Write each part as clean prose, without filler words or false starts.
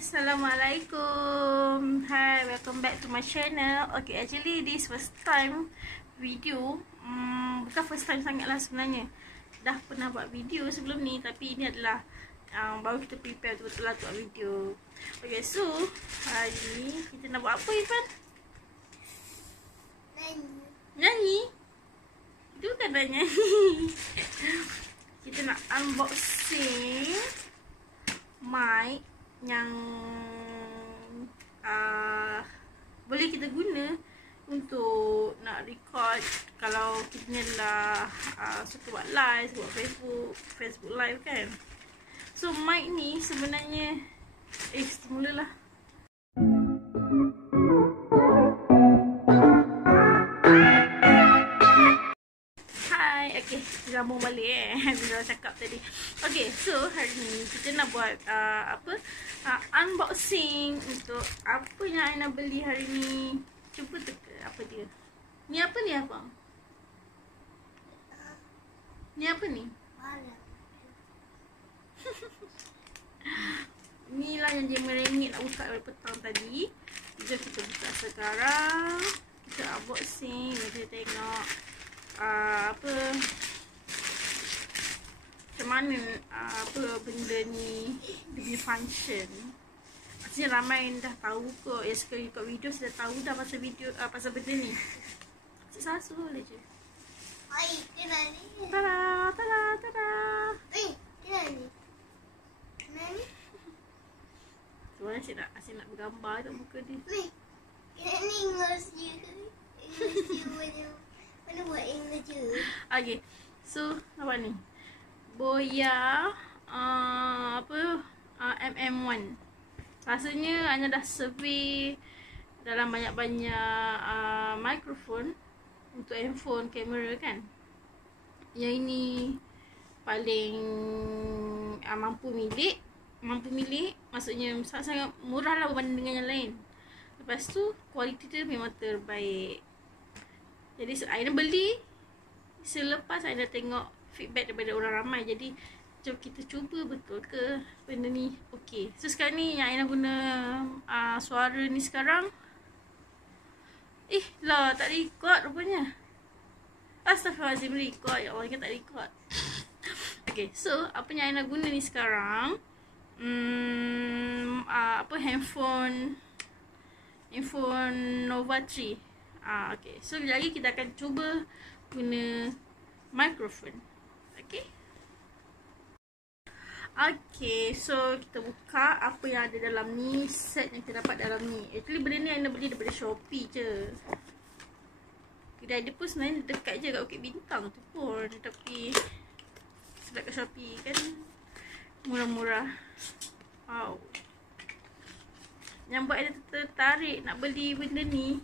Assalamualaikum. Hi, welcome back to my channel. Okay, actually this first time video. Bukan first time sangat lah sebenarnya. Dah pernah buat video sebelum ni, tapi ini adalah baru kita prepare betul-betul lah buat video. Okay, so hari ni kita nak buat apa, Irfan? Nyanyi? Itu bukan nak nyanyi. Kita nak unboxing mic yang boleh kita guna untuk nak record kalau kita ni adalah suka buat live, buat Facebook live kan. So mic ni sebenarnya mulalah. Okay, sambung balik bila cakap tadi. Okay, so hari ni kita nak buat unboxing untuk apa yang Aina beli hari ni. Cuba teka apa dia. Ni apa ni abang? Ni apa ni? Ni lah yang dia merengit nak buka dari petang tadi. Jom kita buka sekarang. Kita unboxing, kita tengok macam mana benda ni dia punya function. Maksudnya ramai dah tahu kot, ya sekali ikut video sudah tahu dah pasal video pasal benda ni. Sasu boleh je. Ai, kena ni. Tada, tada, tada. Kena ni. Kena ni. Sebenarnya asyik nak bergambar kat muka dia. Kena ni English je. Mana buat English je. Okay, so apa ni? BOYA MM1. Rasanya Aina dah survey dalam banyak-banyak mikrofon untuk handphone, kamera kan. Yang ini paling mampu milik, maksudnya sangat-sangat murah lah berbanding dengan yang lain. Lepas tu kualiti dia memang terbaik. Jadi Aina beli selepas Aina tengok feedback daripada orang ramai. Jadi jom kita cuba betul ke benda ni okey. So sekarang ni yang Aina guna suara ni sekarang. Lah tak record rupanya. Astaghfirullahaladzim, record. Ya Allah, ingat tak record. Okay, so apa yang Aina guna ni sekarang handphone Nova 3. Okay, so lagi kita akan cuba guna mikrofon. Okay. Okay, so kita buka apa yang ada dalam ni, set yang kita dapat dalam ni. Actually benda ni Aina beli daripada Shopee je. Kedai dia pun sebenarnya dekat je kat Bukit Bintang tu pun, tapi sebab kat Shopee kan murah-murah. Wow. Yang buat Aina tertarik nak beli benda ni,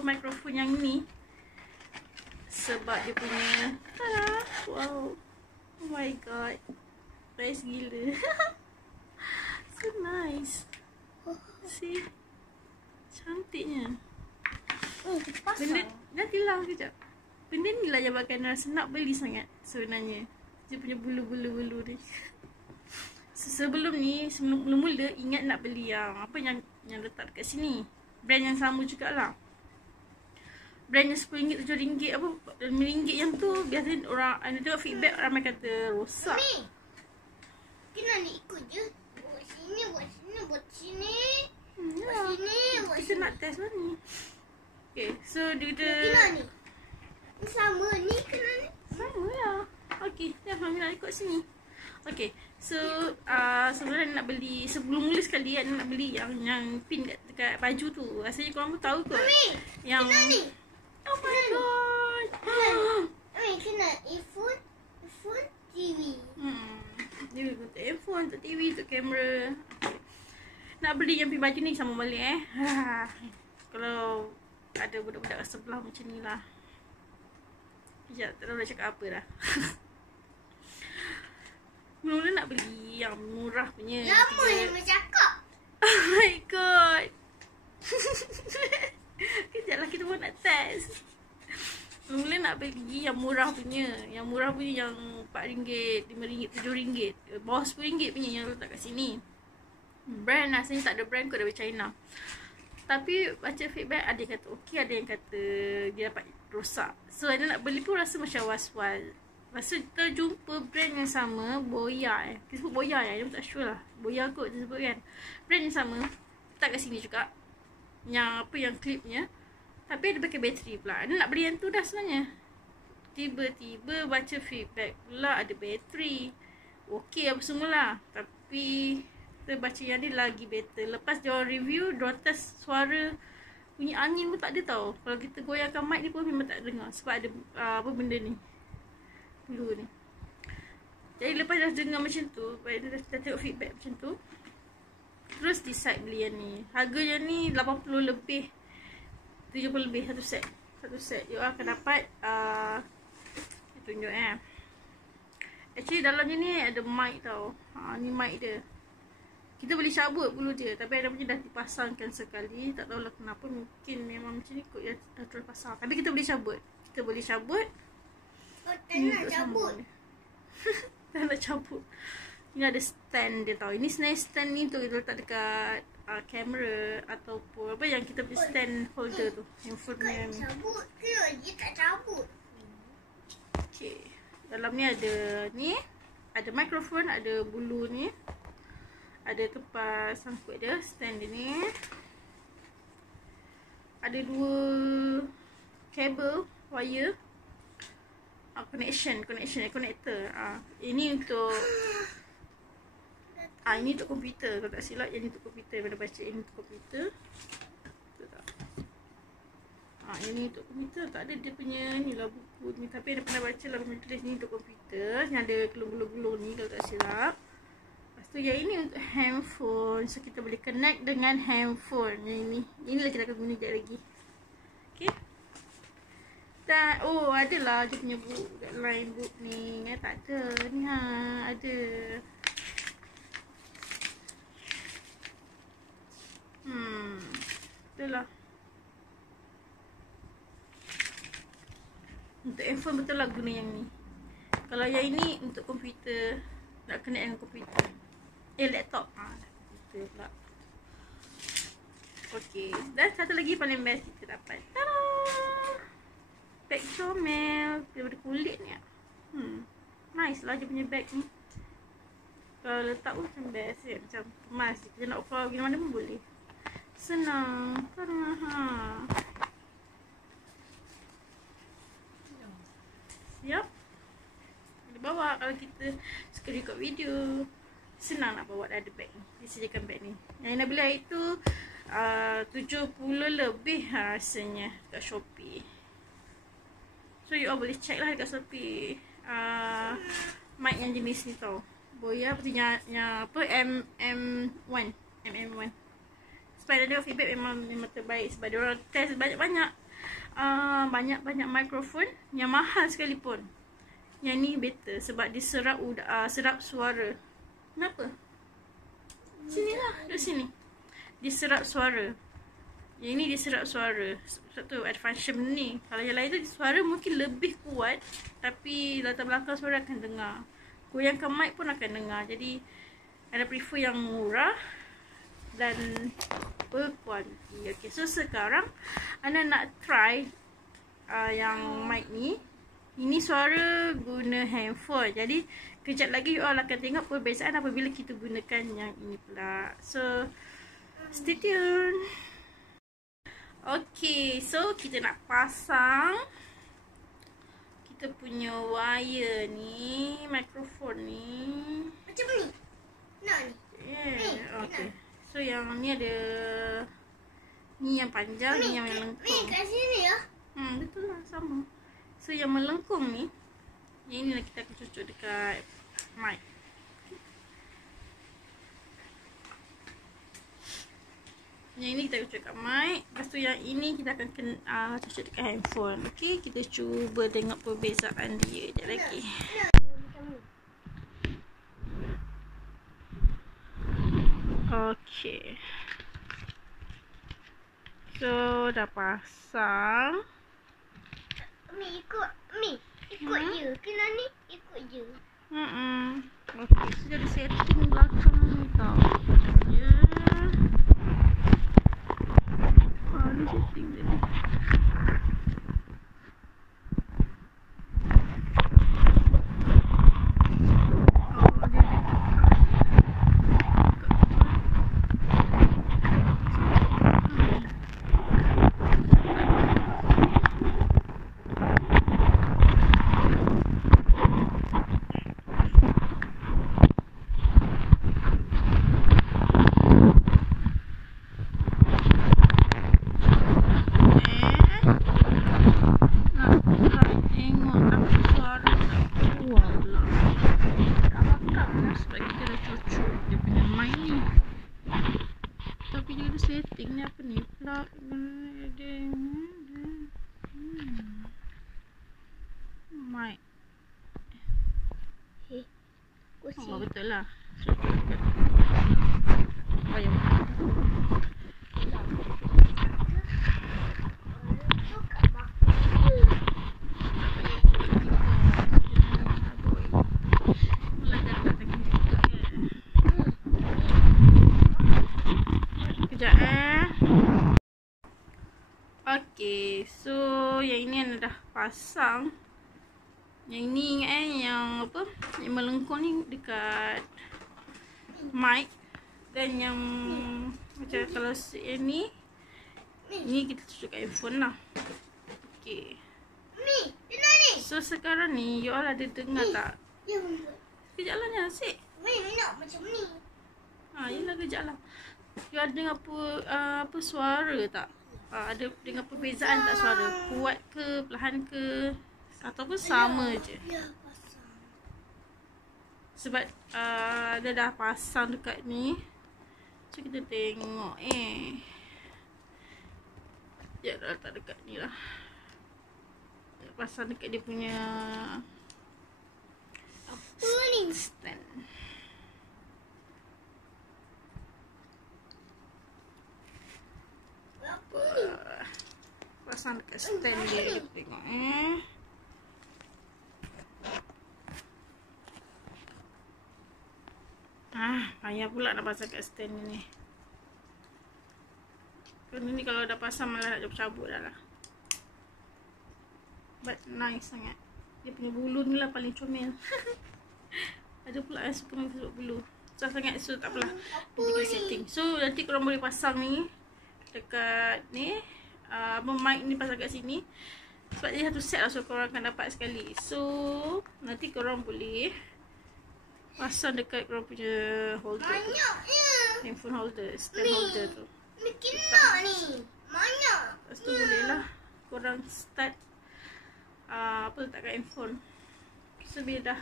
mikrofon yang ni, sebab dia punya wow, oh my god, nice gila. So nice. See, cantiknya. Benda nantilah kejap. Benda ni lah yang buatkan rasa nak beli sangat sebenarnya. Dia punya bulu-bulu ni. Sebelum ni, mula-mula ingat nak beli yang yang letak dekat sini. Brand yang sama jugalah. Brand yang RM10, RM7, RM5 yang tu biasanya orang Aina tengok feedback ramai kata rosak. Mami, kena ni ikut je. Buat sini, buat sini, buat sini. Buat sini, buat kita sini. nak test mana ni. Okay, so dia kata Kena ni. Ni sama ni, kena ni. sama lah. Okay, dah Mami nak ikut sini. Okay, so sebenarnya nak beli, sebelum mula sekali nak beli yang pin dekat baju tu. Rasanya korang pun tahu kot. Mami, yang kena ni. oh my god. Mami, kena earphone TV. Dia boleh untuk handphone, untuk TV, untuk kamera. Okay. Nak beli yang pin baju ni sama balik Kalau ada budak-budak sebelah macam ni lah. Sekejap, tak tahu nak cakap apa dah. Mula-mula nak beli yang murah punya. Lama yang bercakap. Oh my god. Kejap lah, kita pun nak test. Mula nak beli yang murah punya. Yang murah punya yang RM4, RM5, RM7. Bawah RM10 punya yang letak kat sini. Brand asalnya tak ada brand kot dari China. Tapi baca feedback, ada yang kata okey, ada yang kata dia dapat rosak. So Aina nak beli pun rasa macam was-was. Lepas tu kita jumpa brand yang sama, BOYA Kita sebut BOYA Aina tak sure lah. BOYA kot dia sebut kan. Brand yang sama, tak kat sini juga. Yang apa, yang clipnya. Tapi ada pakai bateri pula. Aina nak beli yang tu dah sebenarnya. Tiba-tiba baca feedback pula ada bateri. Okey apa semula. Tapi kita baca yang ni lagi better. Lepas dia orang review, dia orang test suara bunyi angin pun tak ada tau. Kalau kita goyangkan mic ni pun memang tak dengar. Sebab ada apa benda ni, bulu ni. Jadi lepas dah dengar macam tu, dah tengok feedback macam tu, terus decide beli yang ni. Harganya ni 80 lebih, 70 lebih satu set. Satu set you akan dapat tunjuk actually dalamnya ni ada mic tau. Ni mic dia. Kita boleh cabut bulu dia, tapi ada punya dah dipasangkan sekali. Tak tahulah kenapa, mungkin memang macam ni kot ya, dah terus pasang. Tapi kita boleh cabut. Kita boleh cabut. Oh, tak nak cabut. Tak nak cabut. Ini ada stand dia tau. Ini sebenarnya stand ni tu kita letak dekat kamera ataupun apa yang kita beli stand holder tu. Handphone ni. Cabut ke? Dia tak cabut. Okay. Dalam ni ada ni. Ada mikrofon, ada bulu ni. Ada tempat sangkut dia, stand dia ni. Ada dua kabel, wire. Connector. Ini untuk ini untuk komputer. Kalau tak silap, yang ni untuk komputer. Mana baca ini untuk komputer. Betul tak? Ini untuk komputer. Tak ada dia punya ni lah buku ni. Tapi ada pernah baca lah, pernah tulis ni untuk komputer. Yang ada gelung-gelung ni kalau tak silap. So yang ini untuk handphone. So kita boleh connect dengan handphone. Yang ini. Inilah kita akan guna sekejap lagi. Okay. Dan adalah dia punya book, line book ni. Tak ada. Ni ada. Itulah. Untuk handphone betul lah guna yang ni. Kalau yang ini untuk komputer, nak connect dengan komputer. Laptop. Komputer pula. Okay. Dan satu lagi paling best kita dapat. Tada! Bag comel. Daripada kulit ni. Nice lah dia punya bag ni. Kalau letak pun macam best ya. Macam kemas. Kita nak keluar pergi mana pun boleh. Senang. Siap? Boleh bawa kalau kita suka record video. Senang nak bawa ada bag ni. Disediakan bag ni. Yang Aina beli hari tu 70 lebih rasanya kat Shopee. So you all boleh check lah dekat Shopee. Mic yang jenis ni tau. BOYA yang apa MM1. Sebab dia tengok feedback memang terbaik. Sebab dia orang test banyak-banyak. Banyak-banyak mikrofon yang mahal sekalipun. Yang ni better sebab dia serap suara. Kenapa? Sini lah, duduk sini. Dia serap suara. Yang ni dia serap suara. Sebab tu ada function ni. Kalau yang lain tu suara mungkin lebih kuat, tapi latar belakang suara akan dengar. Goyangkan mic pun akan dengar. Jadi ada prefer yang murah dan berkualiti. Okay, so sekarang Aina nak try yang mic ni. Ini suara guna handphone. Jadi kejap lagi you all akan tengok perbezaan apabila kita gunakan yang ini pula. So stay tune. Okay, so kita nak pasang kita punya wire ni, mikrofon ni. Macam ni. Nak ni. Yeah, okay. So yang ni ada ni yang panjang, ni yang melengkung. Ni kat sini ya. Betul lah, sama. So yang melengkung ni, yang ni lah kita akan cucuk dekat mic. Yang ini kita cucuk dekat mic. Lepas tu yang ini kita akan cucuk dekat handphone. Okay, kita cuba tengok perbezaan dia. Sekejap lagi. Okay. So dah pasang. Ikut je. Kena ni ikut je. Okay, so jadi setting belakang ni tau. Ya. Ni setting dia ni. Setting ni apa ni? Plug mic. Oh, betul lah. Bayang. Okay, so yang ini Ana dah pasang. Yang ini ingat yang apa? Yang melengkung ni dekat mic. Dan yang macam kalau yang ni kita tunjuk kat handphone lah. Okay. So sekarang ni you all ada dengar tak? Kejap lah ni asyik. Macam ni. Yelah kejap lah. You ada dengar apa suara tak? Ada dengar perbezaan tak suara? Kuat ke, perlahan ke, ataupun sama je? Ya, pasang. Sebab dia dah pasang dekat ni. So kita tengok ya dah letak dekat ni lah. Dia pasang dekat dia punya Apa ni? stand. Pasang dekat stand dia. Kita tengok payah pula nak pasang kat stand ni. Kerana ni kalau dah pasang malah nak cabut dah lah. But nice sangat. Dia punya bulu ni lah paling comel. Ada pula yang suka main Facebook bulu. Susah sangat, so tak apalah. Nanti kita setting. So nanti korang boleh pasang ni dekat ni. Mic ni pasang kat sini. Sebab dia satu set lah, so korang akan dapat sekali. So nanti korang boleh pasang dekat korang punya holder tu. Handphone holder, stand holder tu. Kena ni. Banyak. Lepas tu boleh lah korang start letak kat handphone. So bila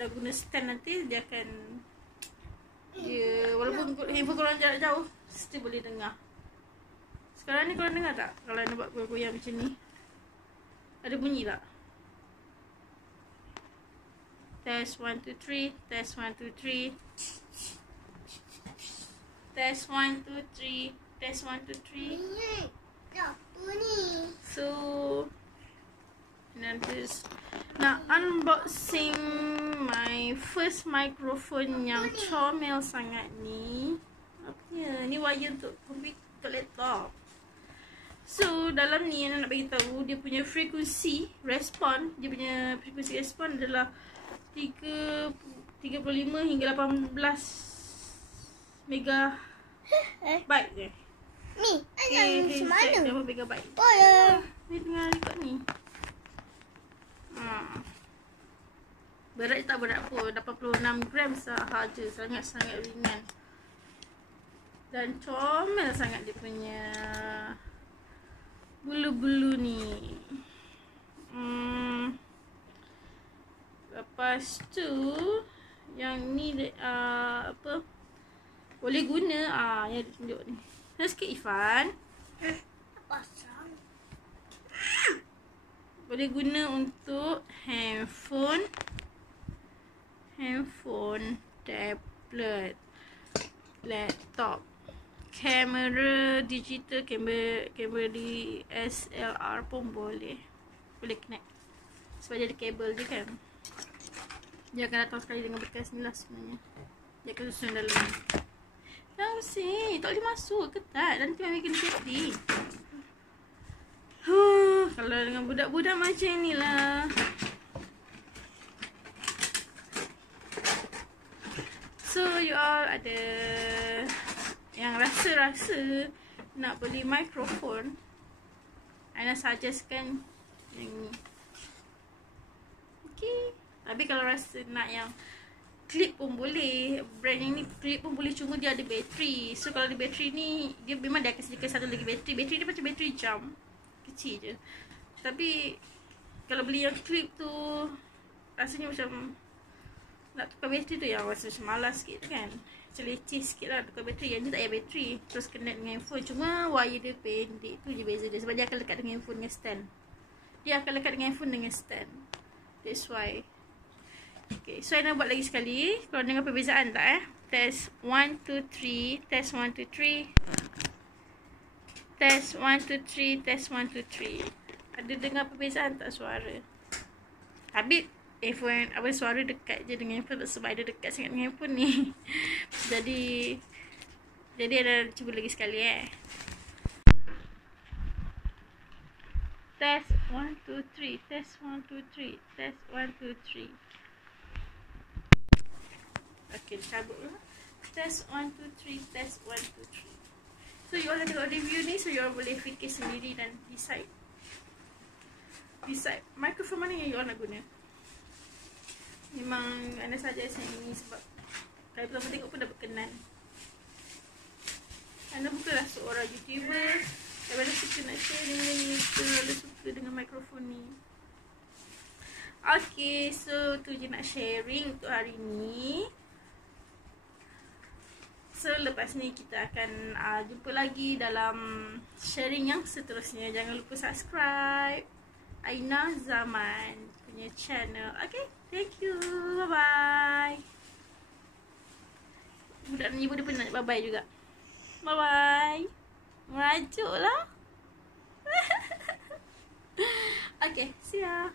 dah guna stand nanti dia akan walaupun handphone korang jarak jauh still boleh dengar. Sekarang ni korang dengar tak? Kalau nak buat goyang macam ni, ada bunyi tak? Test 1, 2, 3. Test 1, 2, 3. Test 1, 2, 3. Test 1, 2, 3. Apa ni? So nanti nak unboxing my first microphone yang comel sangat ni. Apa ya? Ni wire untuk komputer, laptop. So dalam ni Ana nak bagi tahu dia punya frekuensi respon. Dia punya frekuensi respon adalah 35 hingga 18 megabyte je. Ni, yang semana? Berapa megabyte? Oh ya. Ni tengah record ni. Berat tak berat pun, 86 gram sahaja. Sangat-sangat ringan. Dan comel sangat dia punya bulu-bulu ni. Lepas tu yang ni apa? Boleh guna yang dia tunjuk ni. Nak sikit Ifan. Pasang. Boleh guna untuk handphone, tablet, laptop, kamera digital, kamera DSLR pun boleh connect. Sebab dia ada kabel je kan. Dia akan datang sekali dengan bekas ni lah sebenarnya. Dia akan susun dalam ni. Jangan pusing. Tak boleh masuk. Ketat. Nanti mami kena safety. Kalau dengan budak-budak macam ni lah. So you all ada yang rasa-rasa nak beli mikrofon, Aina suggestkan yang ni. Okay. Tapi kalau rasa nak yang clip pun boleh. Brand yang ni clip pun boleh, cuma dia ada bateri. So kalau ada bateri ni, dia memang dia akan sediakan satu lagi bateri. Bateri dia macam bateri jam, kecil je. Tapi kalau beli yang clip tu, rasanya macam nak tukar bateri tu yang rasa macam malas sikit kan. Macam leceh sikit lah tukar bateri. Yang ni tak payah bateri, terus connect dengan handphone. Cuma wire dia pendek, tu je beza dia. Sebab dia akan lekat dengan handphone dengan stand. Dia akan lekat dengan handphone dengan stand. That's why. Okay, so Aina buat lagi sekali. Korang dengar perbezaan tak Test 1, 2, 3. Test 1, 2, 3. Test 1, 2, 3. Test 1, 2, 3. Ada dengar perbezaan tak suara? Habis handphone, apa, suara dekat je dengan handphone sebab ada dekat sangat dengan handphone ni. Jadi ada cuba lagi sekali Test 1, 2, 3. Test 1, 2, 3. Test 1, 2, 3. Okay, cabut lah. Test 1, 2, 3. Test 1, 2, 3. So you all dah tengok review ni, so you all boleh fikir sendiri dan decide mikrofon mana yang you all nak guna. Memang Aina saja yang ini sebab kali pertama tengok pun dah berkenan. Aina bukanlah seorang YouTuber yang banyak suka nak share dengan YouTube, ada suka dengan mikrofon ni. Okay, so tu je nak sharing untuk hari ni. So lepas ni kita akan jumpa lagi dalam sharing yang seterusnya. Jangan lupa subscribe Aina Zaman punya channel. Okay, thank you. Bye-bye. Budak ni ibu dia pun nak bye-bye juga. Bye-bye. Merajuk lah. Okay, see ya.